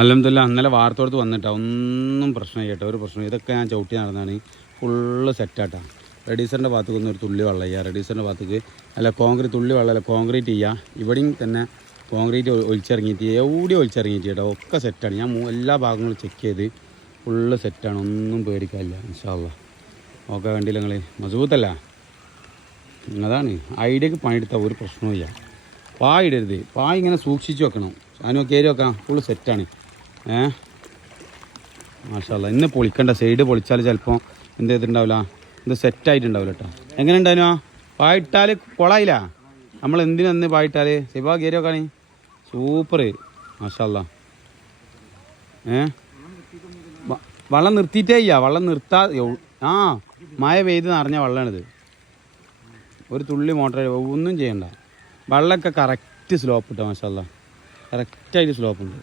അൽഹംദുലില്ലാ ഇന്നലെ വാർത്തോടത്ത് വന്നിട്ടാ ഒന്നും പ്രശ്നമില്ല കേട്ടോ, ഒരു പ്രശ്നം. ഇതൊക്കെ ഞാൻ ചവിട്ടി നടന്നാണ് ഫുള്ള് സെറ്റാട്ടാ. റെഡീസറിൻ്റെ ഭാഗത്തേക്ക് ഒന്ന് ഒരു തുള്ളി വെള്ളം ചെയ്യുക, റെഡീസറിൻ്റെ ഭാഗത്തേക്ക് അല്ല കോൺക്രീറ്റ് തുള്ളി വെള്ളമല്ല കോൺക്രീറ്റ് ചെയ്യുക. ഇവിടെയും തന്നെ കോൺക്രീറ്റ് ഒലിച്ചിറങ്ങിയിട്ട് എവിടെ ഒലിച്ചിറങ്ങിയിട്ട് കേട്ടോ ഒക്കെ സെറ്റാണ്. ഞാൻ എല്ലാ ഭാഗങ്ങളും ചെക്ക് ചെയ്ത് ഫുള്ള് സെറ്റാണ്, ഒന്നും പേടിക്കാനില്ല ഇൻഷാ അല്ലാ. ഓക്കെ കണ്ടില്ല നിങ്ങൾ, മസബൂത്തല്ല. അതാണ് ഐഡിയക്ക് പണിയെടുത്താൽ ഒരു പ്രശ്നവുമില്ല. പായ ഇടരുത്, പായ ഇങ്ങനെ സൂക്ഷിച്ച് വെക്കണം. അതിന് കയറി വെക്കാം, ഫുള്ള് സെറ്റാണ്. മാഷാ അല്ലാ. ഇന്ന് പൊളിക്കണ്ട, സൈഡ് പൊളിച്ചാൽ ചിലപ്പോൾ എന്ത് ചെയ്തിട്ടുണ്ടാവില്ല, ഇത് സെറ്റായിട്ടുണ്ടാവില്ല കേട്ടോ. എങ്ങനെ ഉണ്ടായിരുന്നോ പായ ഇട്ടാൽ കൊളായില്ല. നമ്മൾ എന്തിനന്ന് പായ ഇട്ടാൽ സിബാ കയറി വെക്കാണ്, സൂപ്പർ മാഷാ അല്ലാ. വെള്ളം നിർത്തിയിട്ടേ ഇല്ല, വെള്ളം നിർത്താ മഴ പെയ്ത് നിറഞ്ഞ വെള്ളമാണിത്. ഒരു തുള്ളി മോട്ടർ ഒന്നും ചെയ്യണ്ട. വെള്ളമൊക്കെ കറക്റ്റ് സ്ലോപ്പ് ഇട്ടോ മാഷാ അല്ലാ, കറക്റ്റായിട്ട് സ്ലോപ്പുണ്ട്.